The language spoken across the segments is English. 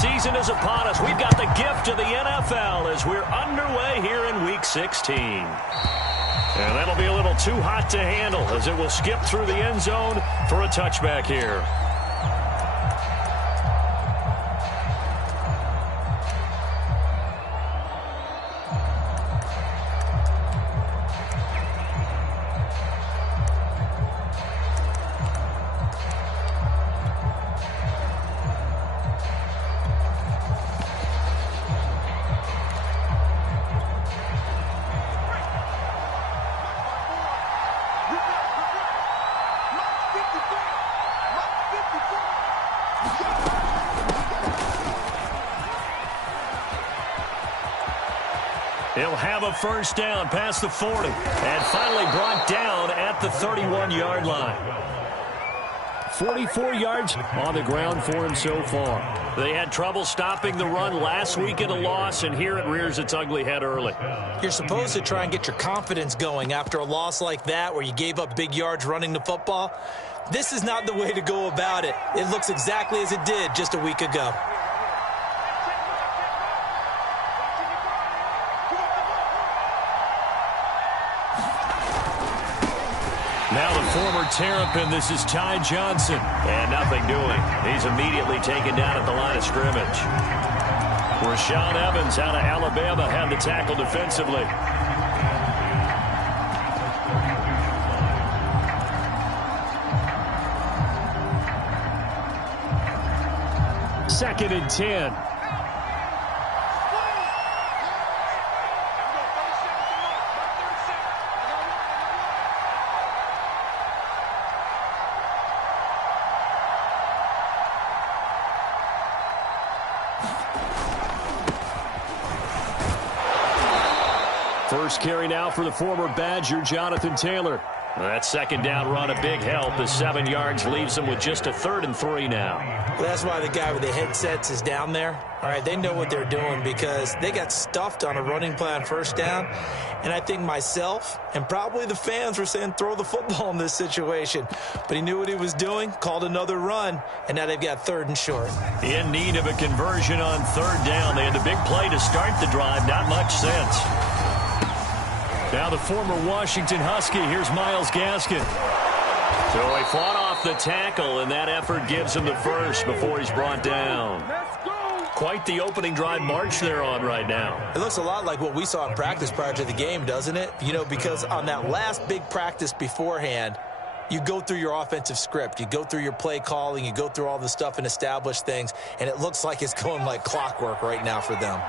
season is upon us. We've got the gift of the NFL as we're underway here in Week 16. And that'll be a little too hot to handle as it will skip through the end zone for a touchback here. He'll have a first down past the 40 and finally brought down at the 31-yard line. 44 yards on the ground for him so far. They had trouble stopping the run last week in a loss, and here it rears its ugly head early. You're supposed to try and get your confidence going after a loss like that where you gave up big yards running the football. This is not the way to go about it. It looks exactly as it did just a week ago. Now the former Terrapin, this is Ty Johnson. And nothing doing. He's immediately taken down at the line of scrimmage. Rashaan Evans out of Alabama had the tackle defensively. Second and 10. First carry now for the former Badger, Jonathan Taylor. That second down run a big help as 7 yards leaves him with just a 3rd and 3 now. Well, that's why the guy with the headsets is down there. All right, they know what they're doing because they got stuffed on a running play on first down. And I think myself and probably the fans were saying throw the football in this situation. But he knew what he was doing, called another run, and now they've got 3rd and short. In need of a conversion on 3rd down. They had the big play to start the drive. Not much sense. Now the former Washington Husky. Here's Myles Gaskin. So he fought off the tackle, and that effort gives him the first before he's brought down. Quite the opening drive march they're on right now. It looks a lot like what we saw in practice prior to the game, doesn't it? You know, because on that last big practice beforehand, you go through your offensive script. You go through your play calling. You go through all the stuff and establish things, and it looks like it's going like clockwork right now for them.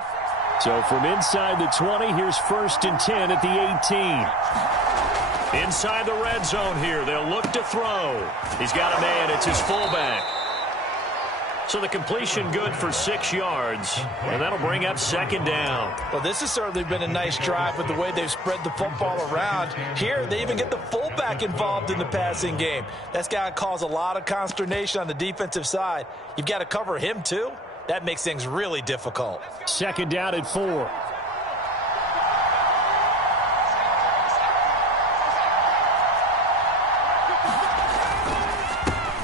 So from inside the 20, here's 1st and 10 at the 18. Inside the red zone here, they'll look to throw. He's got a man, it's his fullback. So the completion good for 6 yards, and that'll bring up 2nd down. Well, this has certainly been a nice drive with the way they've spread the football around. Here, they even get the fullback involved in the passing game. That's got to cause a lot of consternation on the defensive side. You've got to cover him, too. That makes things really difficult. 2nd down at 4.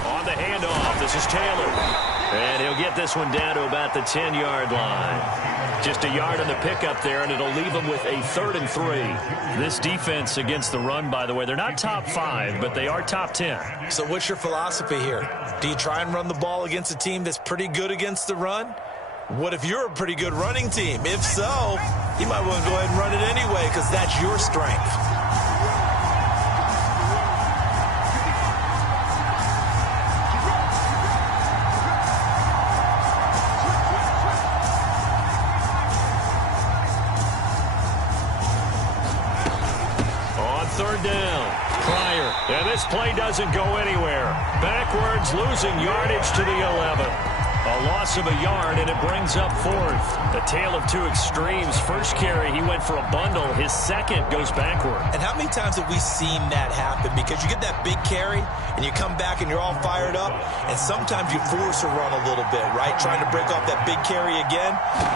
On the handoff, this is Taylor. And he'll get this one down to about the 10-yard line. Just a yard on the pickup there, and it'll leave him with a 3rd and 3. This defense against the run, by the way, they're not top 5, but they are top 10. So what's your philosophy here? Do you try and run the ball against a team that's pretty good against the run? What if you're a pretty good running team? If so, you might want to go ahead and run it anyway because that's your strength. And this play doesn't go anywhere. Backwards, losing yardage to the 11. A loss of a yard, and it brings up 4th. A tale of 2 extremes. First carry, he went for a bundle. His second goes backward. And how many times have we seen that happen? Because you get that big carry, and you come back and you're all fired up, and sometimes you force a run a little bit, right? Trying to break off that big carry again,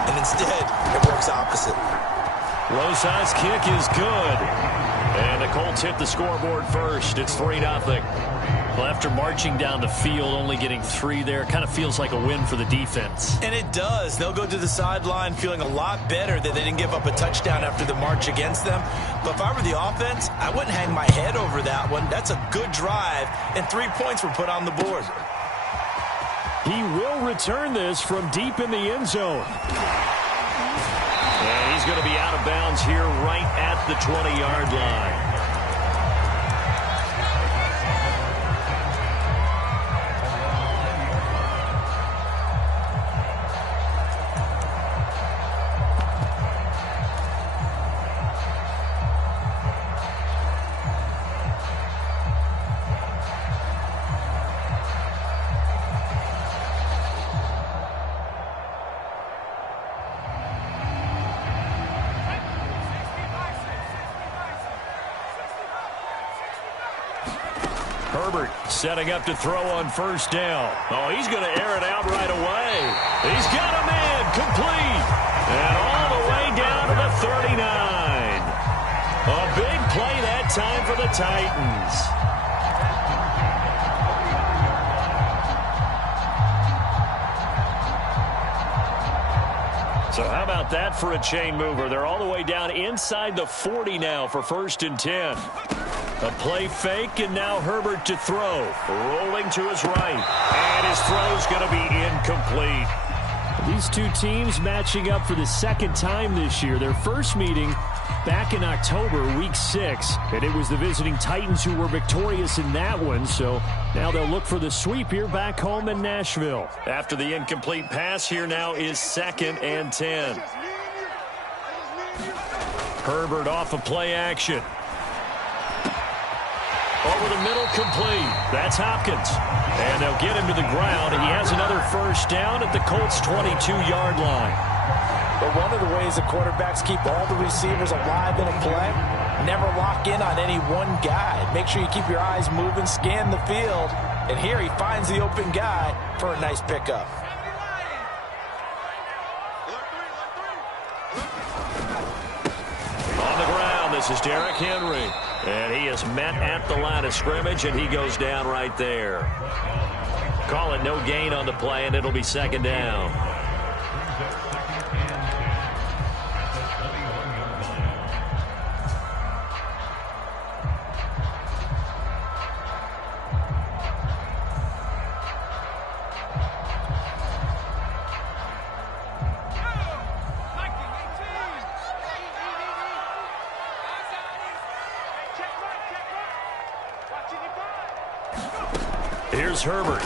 and instead it works opposite. Losa's kick is good. And the Colts hit the scoreboard first. It's 3-0. Well, after marching down the field, only getting 3 there, kind of feels like a win for the defense. And it does. They'll go to the sideline feeling a lot better that they didn't give up a touchdown after the march against them. But if I were the offense, I wouldn't hang my head over that one. That's a good drive, and 3 points were put on the board. He will return this from deep in the end zone. And he's going to be out of bounds here right at the 20-yard line. Herbert setting up to throw on first down. Oh, he's going to air it out right away. He's got a man complete. And all the way down to the 39. A big play that time for the Titans. So how about that for a chain mover? They're all the way down inside the 40 now for 1st and 10. A play fake, and now Herbert to throw. Rolling to his right. And his throw's going to be incomplete. These two teams matching up for the 2nd time this year. Their first meeting back in October, week 6. And it was the visiting Titans who were victorious in that one. So now they'll look for the sweep here back home in Nashville. After the incomplete pass, here now is 2nd and 10. Herbert off of play action. Over the middle, complete. That's Hopkins. And they'll get him to the ground. He has another first down at the Colts' 22-yard line. But one of the ways the quarterbacks keep all the receivers alive in a play, never lock in on any one guy. Make sure you keep your eyes moving, scan the field. And here he finds the open guy for a nice pickup. On the ground, this is Derrick Henry. And he is met at the line of scrimmage, and he goes down right there. Call it no gain on the play, and it'll be 2nd down. Here's Herbert.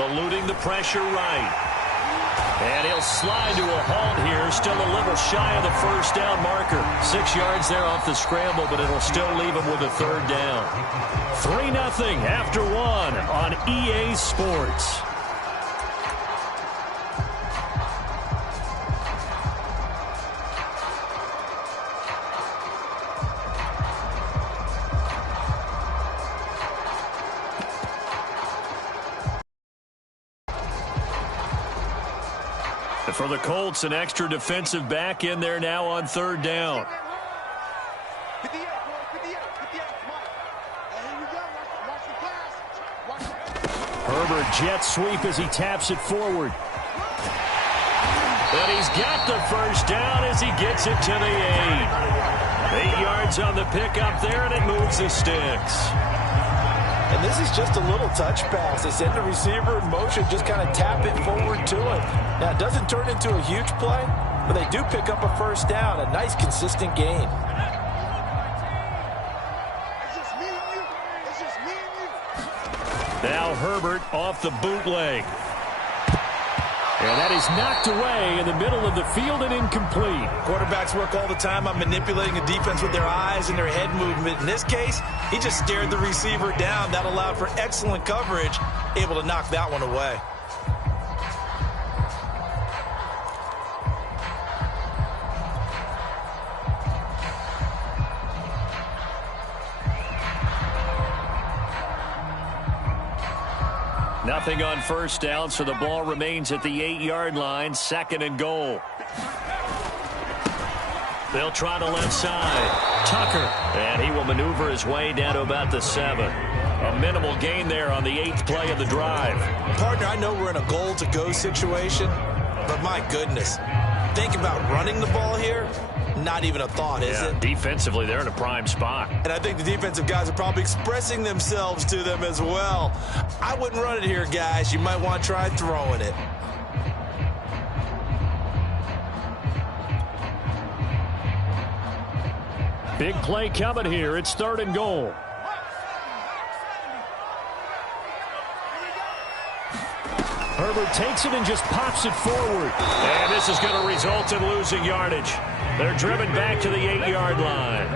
Eluding the pressure right. And he'll slide to a halt here. Still a little shy of the first down marker. 6 yards there off the scramble, but it'll still leave him with a 3rd down. 3-0 after 1 on EA Sports. For the Colts, an extra defensive back in there now on 3rd down. Herbert jet sweep as he taps it forward. But he's got the first down as he gets it to the 8. 8 yards on the pickup there, and it moves the sticks. And this is just a little touch pass. They send the receiver in motion, just kind of tap it forward to him. Now, it doesn't turn into a huge play, but they do pick up a first down, a nice, consistent gain. Now Herbert off the bootleg. And that is knocked away in the middle of the field and incomplete. Quarterbacks work all the time on manipulating a defense with their eyes and their head movement. In this case, he just stared the receiver down. That allowed for excellent coverage, able to knock that one away. Nothing on first down, so the ball remains at the 8-yard line, 2nd and goal. They'll try the left side. Tucker, and he will maneuver his way down to about the 7. A minimal gain there on the 8th play of the drive. Partner, I know we're in a goal-to-go situation, but my goodness, think about running the ball here. Not even a thought, is it? Defensively, they're in a prime spot. And I think the defensive guys are probably expressing themselves to them as well. I wouldn't run it here, guys. You might want to try throwing it. Big play coming here. It's 3rd and goal. Herbert takes it and just pops it forward. And this is going to result in losing yardage. They're driven back to the 8-yard line.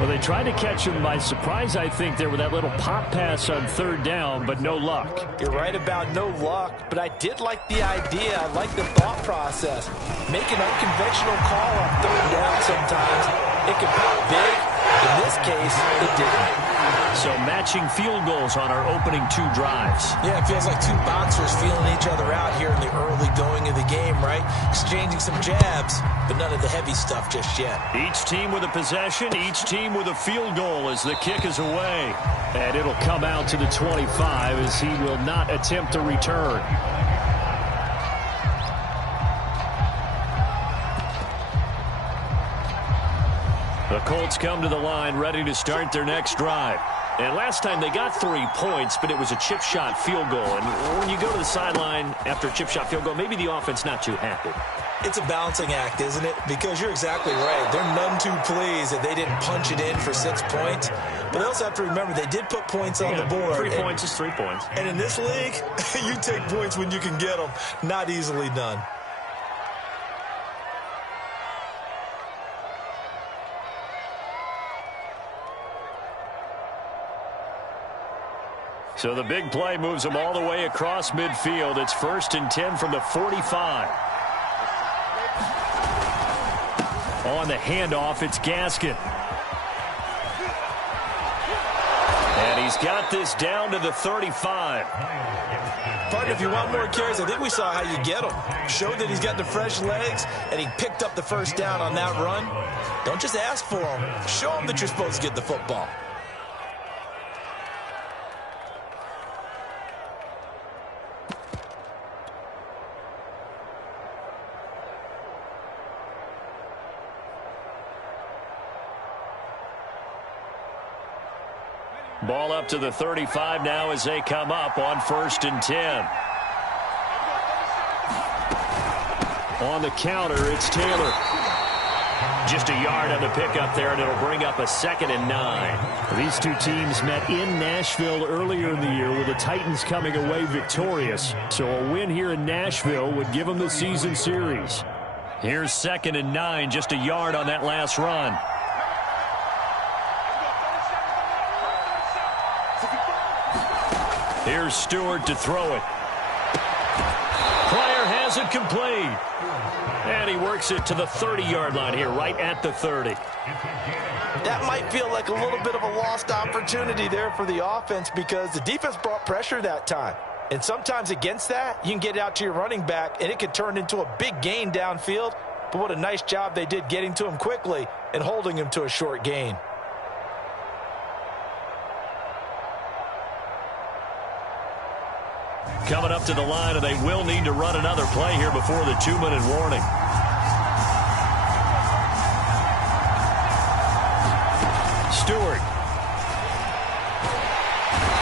Well, they tried to catch him by surprise, I think, there with that little pop pass on 3rd down, but no luck. You're right about no luck, but I did like the idea. I like the thought process. Make an unconventional call on 3rd down sometimes. It can pop big. In this case, it didn't. So matching field goals on our opening 2 drives. Yeah, it feels like 2 boxers feeling each other out here in the early going of the game, right? Exchanging some jabs, but none of the heavy stuff just yet. Each team with a possession, each team with a field goal as the kick is away. And it'll come out to the 25 as he will not attempt a return. The Colts come to the line ready to start their next drive. And last time they got 3 points, but it was a chip shot field goal. And when you go to the sideline after a chip shot field goal, maybe the offense not too happy. It's a balancing act, isn't it? Because you're exactly right. They're none too pleased that they didn't punch it in for 6 points. But they also have to remember they did put points on the board. 3 points is 3 points. And in this league, you take points when you can get them. Not easily done. So the big play moves them all the way across midfield. It's 1st and 10 from the 45. On the handoff, it's Gaskin. And he's got this down to the 35. Partner, if you want more carries, I think we saw how you get them. Showed that he's got the fresh legs, and he picked up the 1st down on that run. Don't just ask for them. Show them that you're supposed to get the football. Ball up to the 35 now as they come up on 1st and 10. On the counter, it's Taylor. Just a yard on the pickup there, and it'll bring up a 2nd and 9. These 2 teams met in Nashville earlier in the year with the Titans coming away victorious. So a win here in Nashville would give them the season series. Here's 2nd and 9, just a yard on that last run. Here's Stewart to throw it. Pryor has it complete. And he works it to the 30-yard line here, right at the 30. That might feel like a little bit of a lost opportunity there for the offense because the defense brought pressure that time. And sometimes against that, you can get it out to your running back, and it could turn into a big gain downfield. But what a nice job they did getting to him quickly and holding him to a short gain. Coming up to the line, and they will need to run another play here before the 2-minute warning. Stewart.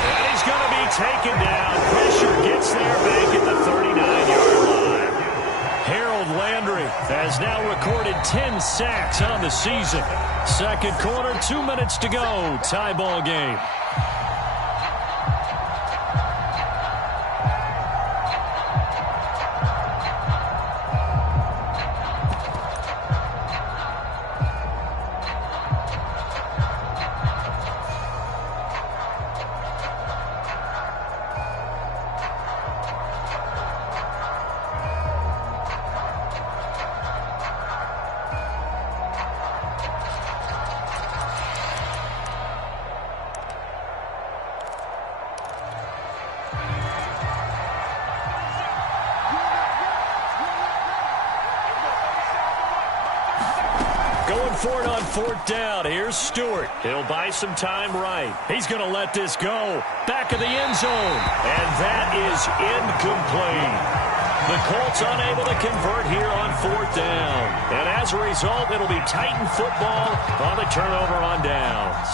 And he's going to be taken down. Pressure gets there back at the 39-yard line. Harold Landry has now recorded 10 sacks on the season. Second quarter, 2 minutes to go. Tie ball game. for it on 4th down. Here's Stewart. He'll buy some time right. He's going to let this go. Back of the end zone. And that is incomplete. The Colts unable to convert here on 4th down. And as a result, it'll be Titan football on the turnover on downs.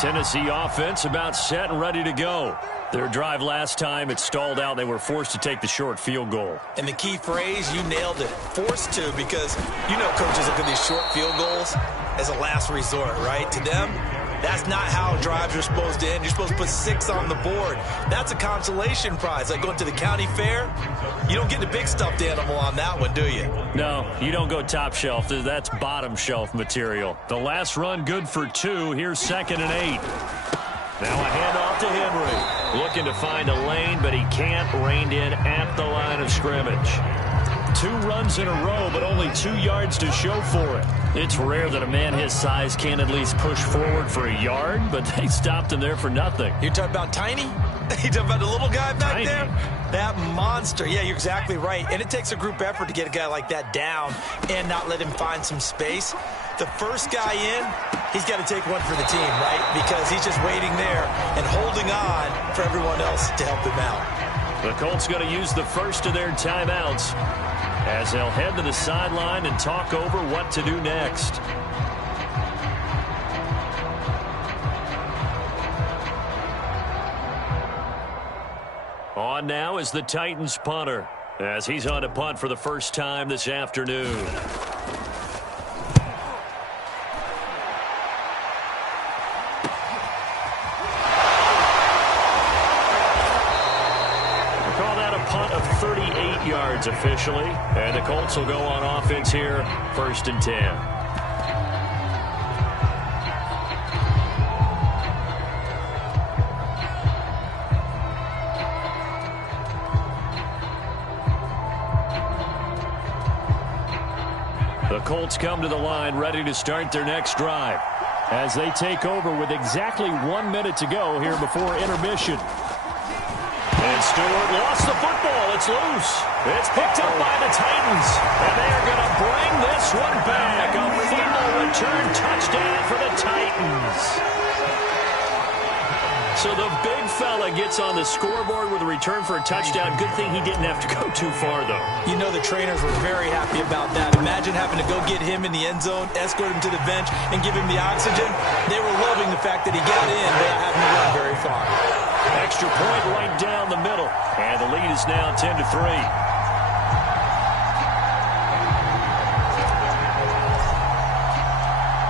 Tennessee offense about set and ready to go. Their drive last time, it stalled out. They were forced to take the short field goal. And the key phrase, you nailed it, forced to, because you know coaches look at these short field goals as a last resort, right? To them, that's not how drives are supposed to end. You're supposed to put 6 on the board. That's a consolation prize. Like going to the county fair, you don't get the big stuffed animal on that one, do you? No, you don't go top shelf. That's bottom shelf material. The last run good for 2. Here's 2nd and 8. Now a handoff to Henry. Looking to find a lane, but he can't. Reined in at the line of scrimmage. 2 runs in a row, but only 2 yards to show for it. It's rare that a man his size can at least push forward for a yard, but they stopped him there for nothing. You're talking about Tiny? You're talking about the little guy back there? That monster. Yeah, you're exactly right. And it takes a group effort to get a guy like that down and not let him find some space. The first guy in, he's got to take one for the team, right? Because he's just waiting there and holding on for everyone else to help him out. The Colts going to use the first of their timeouts as they'll head to the sideline and talk over what to do next. On now is the Titans punter as he's on to punt for the first time this afternoon. Officially, and the Colts will go on offense here, 1st and 10. The Colts come to the line ready to start their next drive as they take over with exactly 1 minute to go here before intermission. And Stewart lost the football. It's loose. It's picked up by the Titans. And they are going to bring this one back. A fumble return touchdown for the Titans. So the big fella gets on the scoreboard with a return for a touchdown. Good thing he didn't have to go too far, though. You know the trainers were very happy about that. Imagine having to go get him in the end zone, escort him to the bench, and give him the oxygen. They were loving the fact that he got in without having to run very far. Extra point right down the middle. And the lead is now 10-3.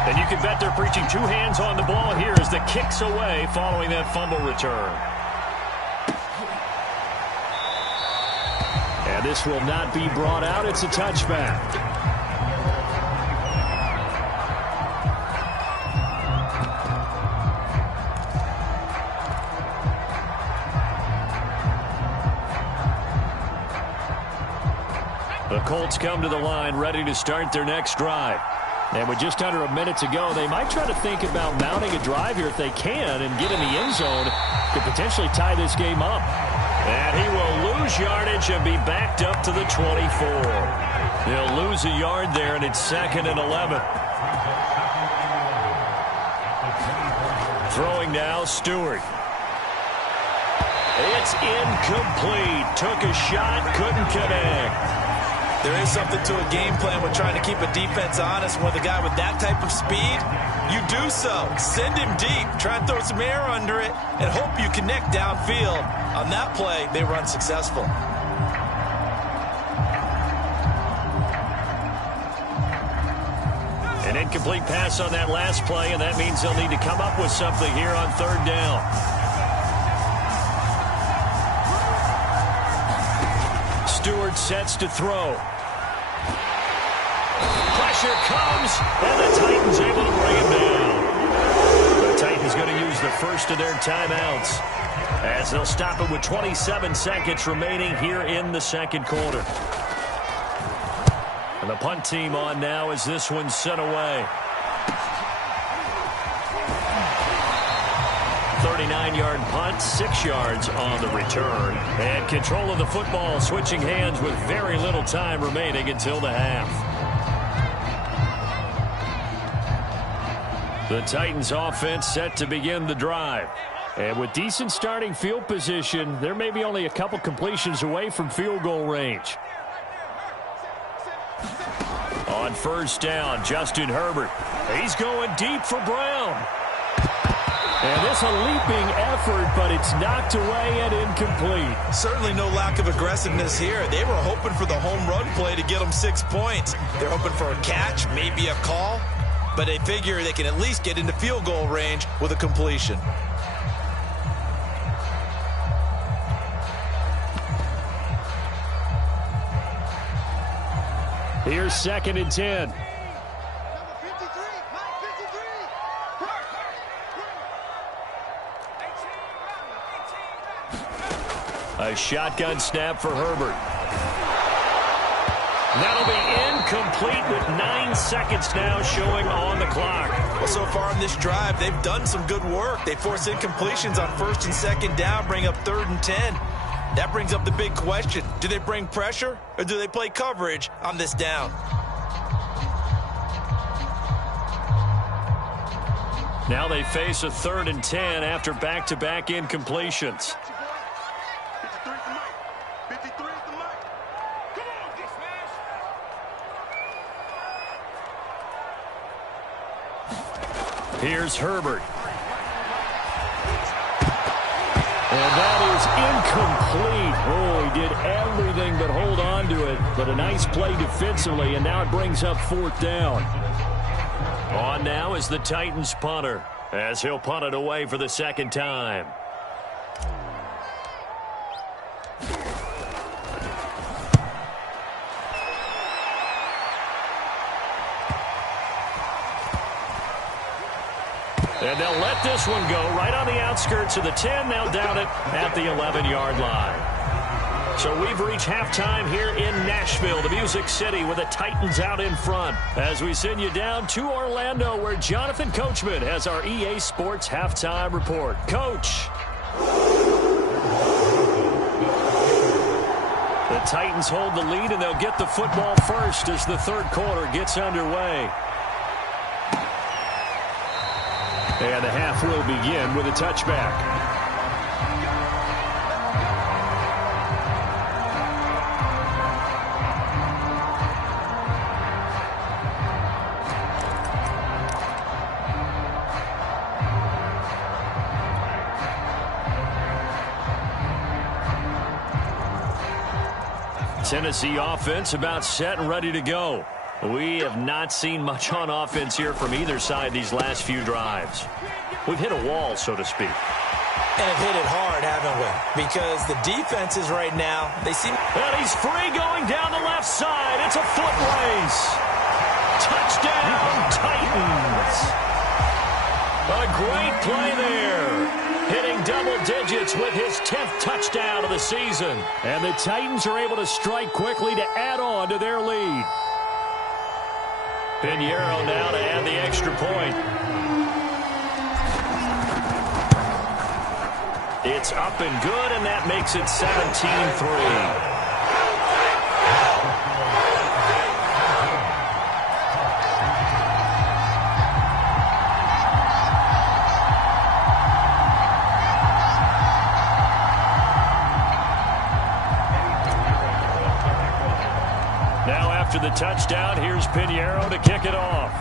And you can bet they're preaching 2 hands on the ball here as the kick's away following that fumble return. And this will not be brought out. It's a touchback. The Colts come to the line ready to start their next drive. And with just under a minute to go, they might try to think about mounting a drive here if they can and get in the end zone. Could potentially tie this game up. And he will lose yardage and be backed up to the 24. He'll lose a yard there, and it's 2nd and 11. Throwing now, Stewart. It's incomplete. Took a shot, couldn't connect. There is something to a game plan with trying to keep a defense honest. With a guy with that type of speed, you do so. Send him deep. Try and throw some air under it and hope you connect downfield. On that play, they were unsuccessful. An incomplete pass on that last play, and that means they'll need to come up with something here on 3rd down. Stewart sets to throw. Pressure comes, and the Titans able to bring him down. The Titans going to use the first of their timeouts as they'll stop it with 27 seconds remaining here in the 2nd quarter. And the punt team on now as this one's sent away. 29-yard punt, 6 yards on the return. And control of the football, switching hands with very little time remaining until the half. The Titans offense set to begin the drive. And with decent starting field position, they're maybe only a couple completions away from field goal range. On first down, Justin Herbert. He's going deep for Brown. And this a leaping effort, but it's knocked away and incomplete. Certainly no lack of aggressiveness here. They were hoping for the home run play to get them 6 points. They're hoping for a catch, maybe a call, but they figure they can at least get into field goal range with a completion. Here's 2nd and 10. A shotgun snap for Herbert. That'll be incomplete with 9 seconds now showing on the clock. Well, so far in this drive, they've done some good work. They force incompletions on 1st and 2nd down, bring up 3rd and 10. That brings up the big question. Do they bring pressure or do they play coverage on this down? Now they face a 3rd and 10 after back-to-back incompletions. Here's Herbert. And that is incomplete. Oh, he did everything but hold on to it. But a nice play defensively, and now it brings up 4th down. On now is the Titans punter, as he'll punt it away for the 2nd time. And they'll let this one go right on the outskirts of the 10. They'll down it at the 11-yard line. So we've reached halftime here in Nashville, the Music City, with the Titans out in front. As we send you down to Orlando, where Jonathan Coachman has our EA Sports halftime report. Coach. The Titans hold the lead, and they'll get the football first as the 3rd quarter gets underway. And the half will begin with a touchback. Tennessee offense about set and ready to go. We have not seen much on offense here from either side these last few drives. We've hit a wall, so to speak. And have hit it hard, haven't we? Because the defenses right now, they seem... And he's free going down the left side. It's a foot race. Touchdown, Titans. A great play there. Hitting double digits with his 10th touchdown of the season. And the Titans are able to strike quickly to add on to their lead. Pinheiro now to add the extra point. It's up and good, and that makes it 17-3. Now after the touchdown, here's Pinheiro to kick it off.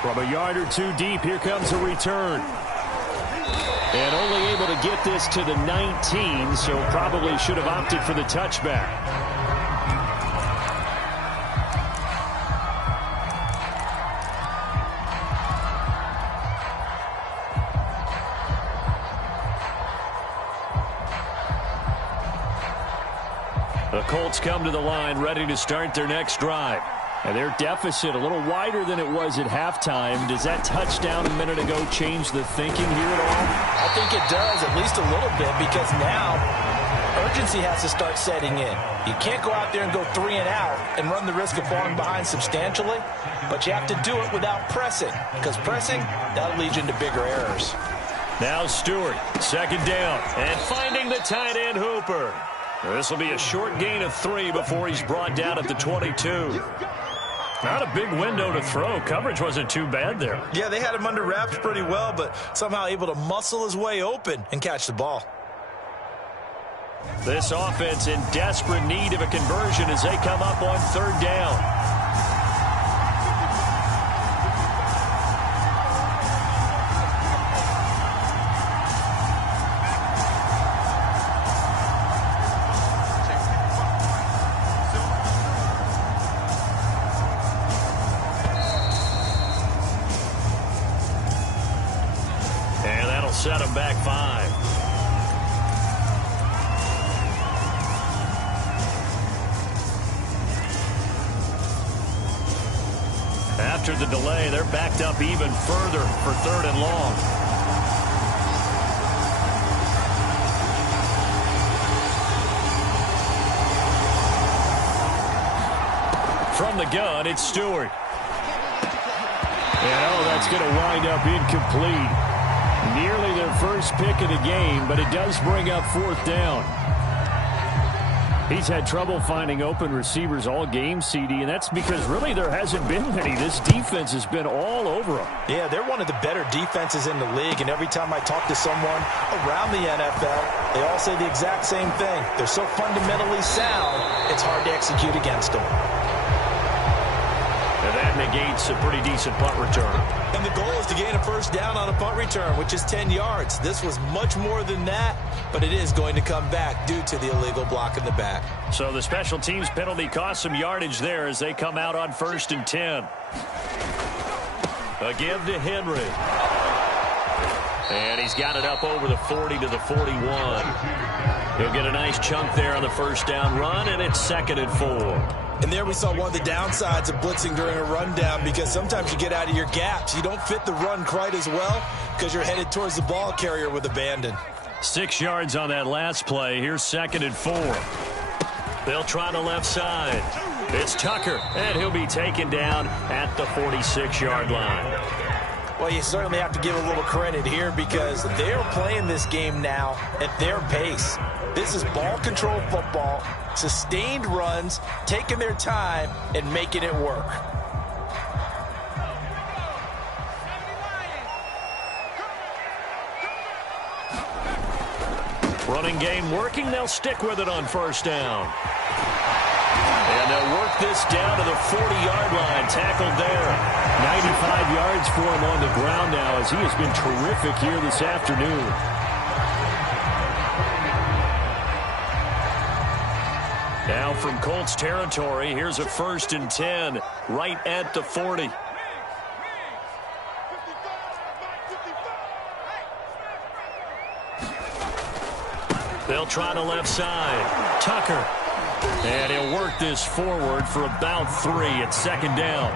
From a yard or two deep, here comes a return. And only able to get this to the 19, so probably should have opted for the touchback. The Colts come to the line, ready to start their next drive. And their deficit a little wider than it was at halftime. Does that touchdown a minute ago change the thinking here at all? I think it does, at least a little bit, because now urgency has to start setting in. You can't go out there and go 3 and out and run the risk of falling behind substantially, but you have to do it without pressing, because pressing, that'll lead you into bigger errors. Now Stewart, second down, and finding the tight end Hooper. This will be a short gain of 3 before he's brought down at the 22. Not a big window to throw. Coverage wasn't too bad there. Yeah, they had him under wraps pretty well, but somehow able to muscle his way open and catch the ball. This offense in desperate need of a conversion as they come up on third down. Set him back 5. After the delay, they're backed up even further for third and long. From the gun, it's Stewart. And that's going to wind up incomplete. Nearly their first pick of the game, but it does bring up fourth down. He's had trouble finding open receivers all game, CD, and that's because really there hasn't been many. This defense has been all over them. Yeah, they're one of the better defenses in the league, and every time I talk to someone around the NFL, they all say the exact same thing. They're so fundamentally sound, it's hard to execute against them. And that negates a pretty decent punt return. And the goal is to gain a first down on a punt return, which is 10 yards. This was much more than that, but it is going to come back due to the illegal block in the back. So the special teams penalty cost some yardage there as they come out on 1st and 10. A give to Henry. And he's got it up over the 40 to the 41. He'll get a nice chunk there on the first down run, and it's 2nd and 4. And there we saw one of the downsides of blitzing during a rundown, because sometimes you get out of your gaps. You don't fit the run quite as well because you're headed towards the ball carrier with abandon. 6 yards on that last play. Here's 2nd and 4. They'll try the left side. It's Tucker, and he'll be taken down at the 46-yard line. Well, you certainly have to give a little credit here because they're playing this game now at their pace. This is ball control football, sustained runs, taking their time, and making it work. Running game working. They'll stick with it on first down. And they'll work this down to the 40-yard line. Tackled there. 95 yards for him on the ground now as he has been terrific here this afternoon. Now from Colts territory, here's a 1st and 10 right at the 40. They'll try the left side. Tucker. And he'll work this forward for about 3 at 2nd down.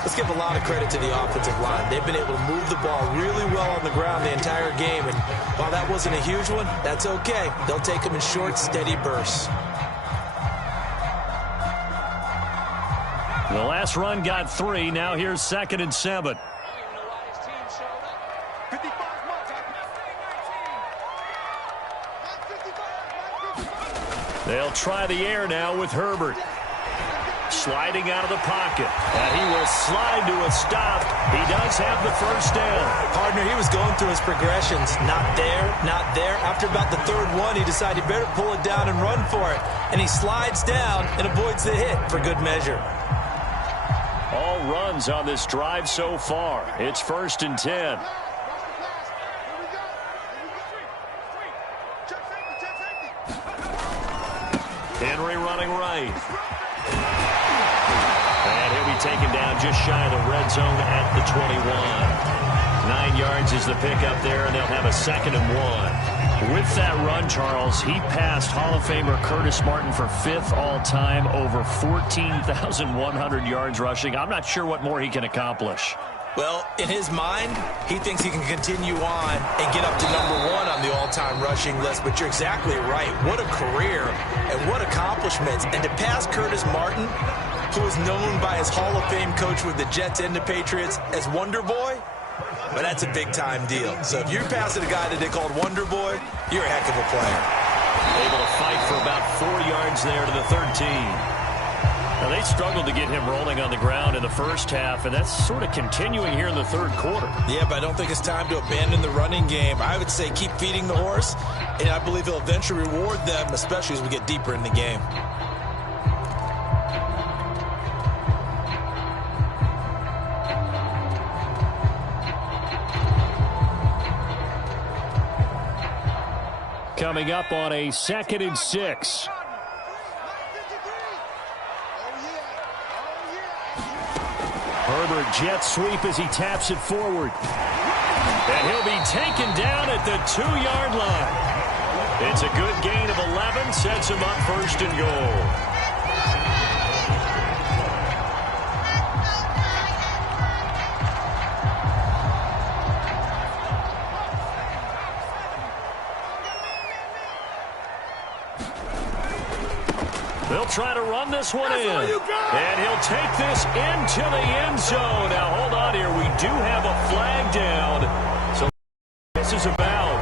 Let's give a lot of credit to the offensive line. They've been able to move the ball really well on the ground the entire game. And while that wasn't a huge one, that's okay. They'll take them in short, steady bursts. The last run got 3. Now here's 2nd and 7. They'll try the air now with Herbert. Sliding out of the pocket. And he will slide to a stop. He does have the first down. Partner, he was going through his progressions. Not there, not there. After about the 3rd one, he decided he better pull it down and run for it. And he slides down and avoids the hit for good measure. All runs on this drive so far. It's 1st and 10. Henry running right. And he'll be taken down just shy of the red zone at the 21. 9 yards is the pickup there, and they'll have a 2nd and 1. With that run, Charles, he passed Hall of Famer Curtis Martin for 5th all-time, over 14,100 yards rushing. I'm not sure what more he can accomplish. Well, in his mind, he thinks he can continue on and get up to #1 on the all-time rushing list. But you're exactly right. What a career and what accomplishments. And to pass Curtis Martin, who is known by his Hall of Fame coach with the Jets and the Patriots as Wonder Boy, but that's a big-time deal. So if you're passing a guy that they called Wonder Boy, you're a heck of a player. Able to fight for about 4 yards there to the 13. Now, they struggled to get him rolling on the ground in the first half, and that's sort of continuing here in the third quarter. Yeah, but I don't think it's time to abandon the running game. I would say keep feeding the horse, and I believe he'll eventually reward them, especially as we get deeper in the game. Coming up on a 2nd and 6. Herbert jet sweep as he taps it forward. And he'll be taken down at the 2-yard line. It's a good gain of 11, sets him up 1st and goal. They'll try to run this one in. And he'll take this into the end zone. Now, hold on here. We do have a flag down. So this is about.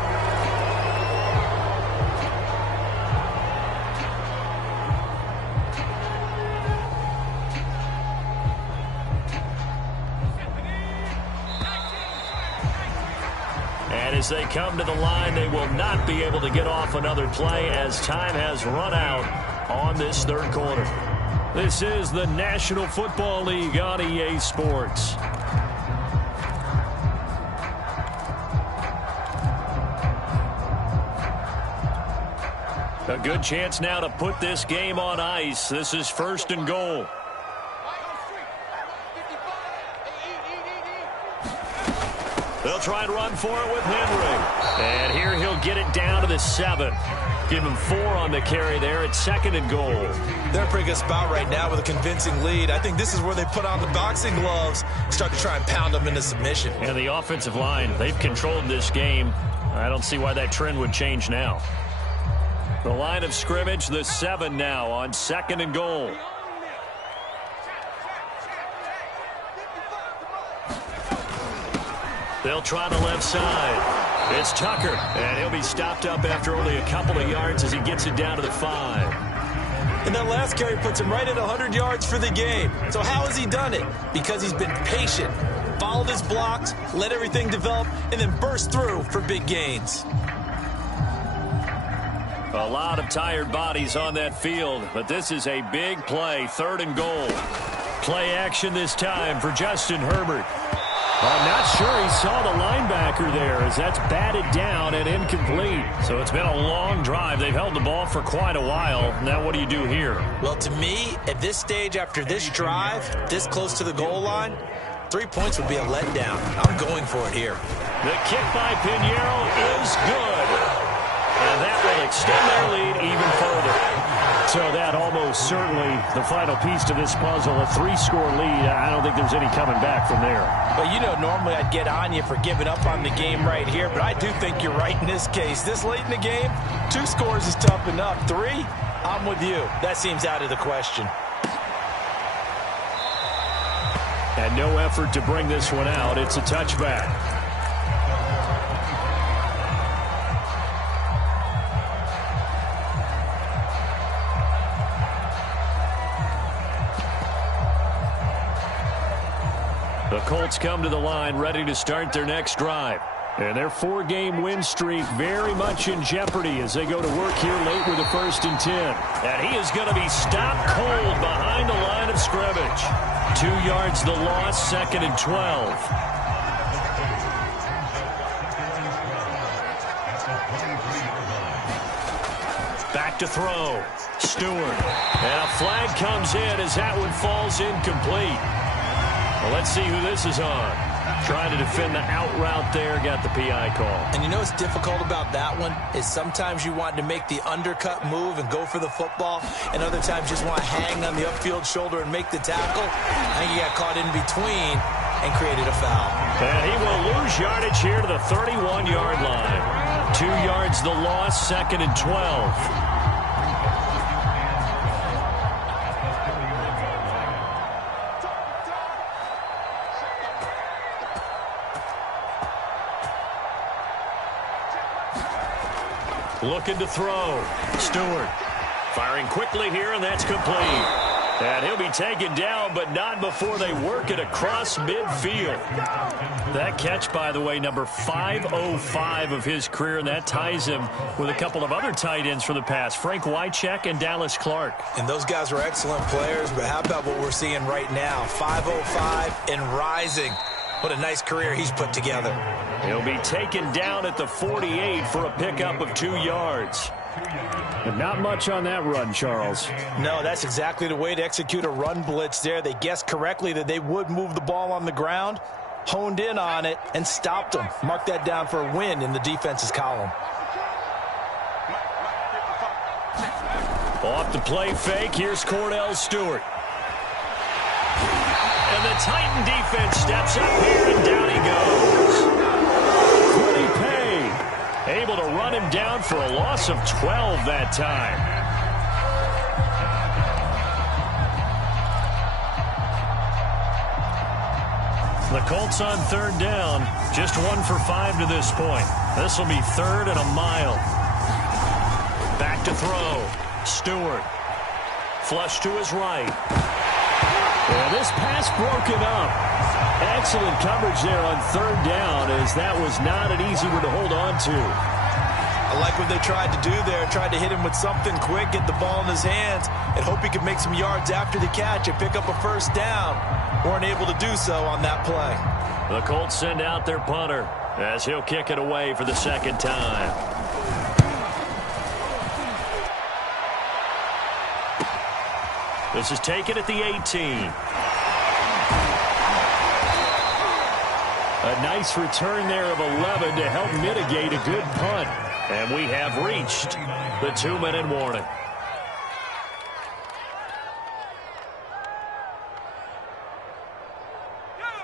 And as they come to the line, they will not be able to get off another play as time has run out on this third quarter. This is the National Football League on EA Sports. A good chance now to put this game on ice. This is 1st and goal. They'll try and run for it with Henry. And here he'll get it down to the 7. Give him 4 on the carry there at 2nd and goal. They're a pretty good spot right now with a convincing lead. I think this is where they put on the boxing gloves, start to try and pound them into submission. And the offensive line, they've controlled this game. I don't see why that trend would change now. The line of scrimmage, the 7 now on 2nd and goal. They'll try the left side. It's Tucker, and he'll be stopped up after only a couple of yards as he gets it down to the 5. And that last carry puts him right at 100 yards for the game. So how has he done it? Because he's been patient, followed his blocks, let everything develop, and then burst through for big gains. A lot of tired bodies on that field, but this is a big play, 3rd and goal. Play action this time for Justin Herbert. I'm not sure he saw the linebacker there as that's batted down and incomplete. So it's been a long drive. They've held the ball for quite a while. Now what do you do here? Well, to me, at this stage after this drive, this close to the goal line, 3 points would be a letdown. I'm going for it here. The kick by Pinheiro is good. And that will extend their lead even further. So that almost certainly the final piece to this puzzle, a 3-score lead. I don't think there's any coming back from there. Well, you know, normally I'd get on you for giving up on the game right here, but I do think you're right in this case. This late in the game, 2 scores is tough enough. 3, I'm with you. That seems out of the question. And no effort to bring this one out. It's a touchback. The Colts come to the line ready to start their next drive. And their 4-game win streak very much in jeopardy as they go to work here late with a 1st and 10. And he is going to be stopped cold behind the line of scrimmage. 2 yards the loss, 2nd and 12. Back to throw. Stewart. And a flag comes in as that one falls incomplete. Well, let's see who this is on. Trying to defend the out route there, got the PI call. And you know what's difficult about that one is sometimes you want to make the undercut move and go for the football, and other times just want to hang on the upfield shoulder and make the tackle. I think you got caught in between, and created a foul. And he will lose yardage here to the 31-yard line. 2 yards the loss, 2nd and 12. Looking to throw. Stewart firing quickly here, and that's complete. And he'll be taken down, but not before they work it across midfield. That catch, by the way, number 505 of his career, and that ties him with a couple of other tight ends for the past, Frank Wycheck and Dallas Clark. And those guys are excellent players, but how about what we're seeing right now? 505 and rising. What a nice career he's put together. He'll be taken down at the 48 for a pickup of 2 yards. But not much on that run, Charles. No, that's exactly the way to execute a run blitz there. They guessed correctly that they would move the ball on the ground, honed in on it, and stopped them. Mark that down for a win in the defense's column. Off the play fake, here's Cordell Stewart. And the Titan defense steps up here, and down he goes. Quiddy Pay able to run him down for a loss of 12 that time. The Colts on 3rd down, just 1 for 5 to this point. This will be 3rd and a mile. Back to throw. Stewart. Flush to his right. Well, this pass broken up. Excellent coverage there on 3rd down, as that was not an easy one to hold on to. I like what they tried to do there. Tried to hit him with something quick, get the ball in his hands, and hope he could make some yards after the catch and pick up a 1st down. Weren't able to do so on that play. The Colts send out their punter as he'll kick it away for the 2nd time. This is taken at the 18. A nice return there of 11 to help mitigate a good punt. And we have reached the 2-minute warning.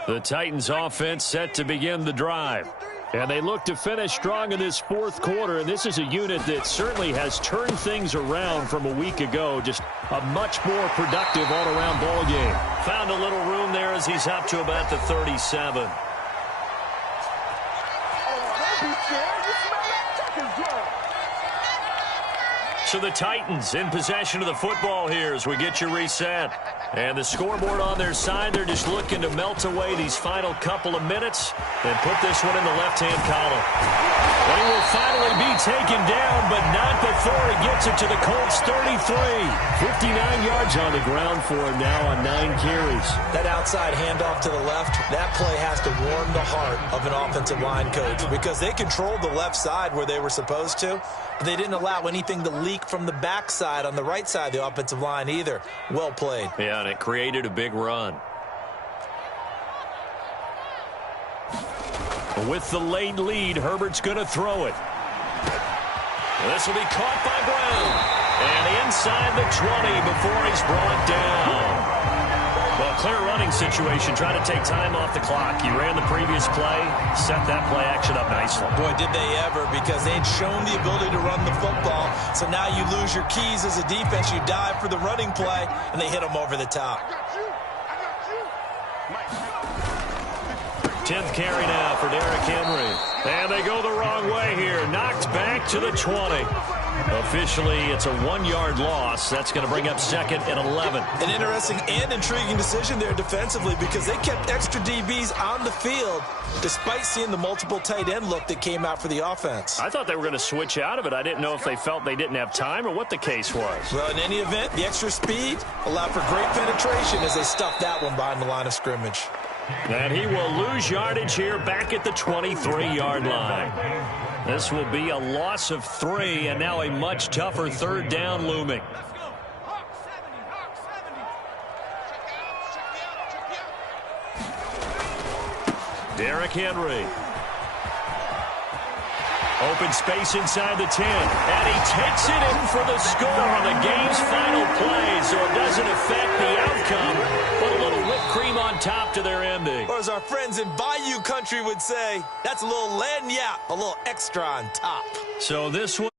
The Titans offense set to begin the drive. And they look to finish strong in this 4th quarter. And this is a unit that certainly has turned things around from a week ago. Just a much more productive all-around ball game. Found a little room there as he's up to about the 37. So the Titans in possession of the football here as we get you reset. And the scoreboard on their side, they're just looking to melt away these final couple of minutes and put this one in the left-hand column. He will finally be taken down, but not before he gets it to the Colts 33. 59 yards on the ground for him now on 9 carries. That outside handoff to the left, that play has to warm the heart of an offensive line coach because they controlled the left side where they were supposed to, but they didn't allow anything to leak from the backside on the right side of the offensive line either. Well played. Yeah, and it created a big run. With the late lead, Herbert's going to throw it. This will be caught by Brown. And inside the 20 before he's brought down. Well, clear running situation, trying to take time off the clock. He ran the previous play, set that play action up nicely. Boy, did they ever, because they'd shown the ability to run the football. So now you lose your keys as a defense. You dive for the running play, and they hit them over the top. 10th carry now for Derrick Henry. And they go the wrong way here. Knocked back to the 20. Officially, it's a 1-yard loss. That's going to bring up 2nd and 11. An interesting and intriguing decision there defensively because they kept extra DBs on the field despite seeing the multiple tight end look that came out for the offense. I thought they were going to switch out of it. I didn't know if they felt they didn't have time or what the case was. Well, in any event, the extra speed allowed for great penetration as they stuffed that one behind the line of scrimmage. And he will lose yardage here back at the 23-yard line. This will be a loss of 3, and now a much tougher 3rd down looming. Derrick Henry. Open space inside the 10. And he takes it in for the score on the game's final play, so it doesn't affect the outcome, but a little whipped cream on top to their ending. Or as our friends in Bayou country would say, that's a little lagniappe, a little extra on top. So this one...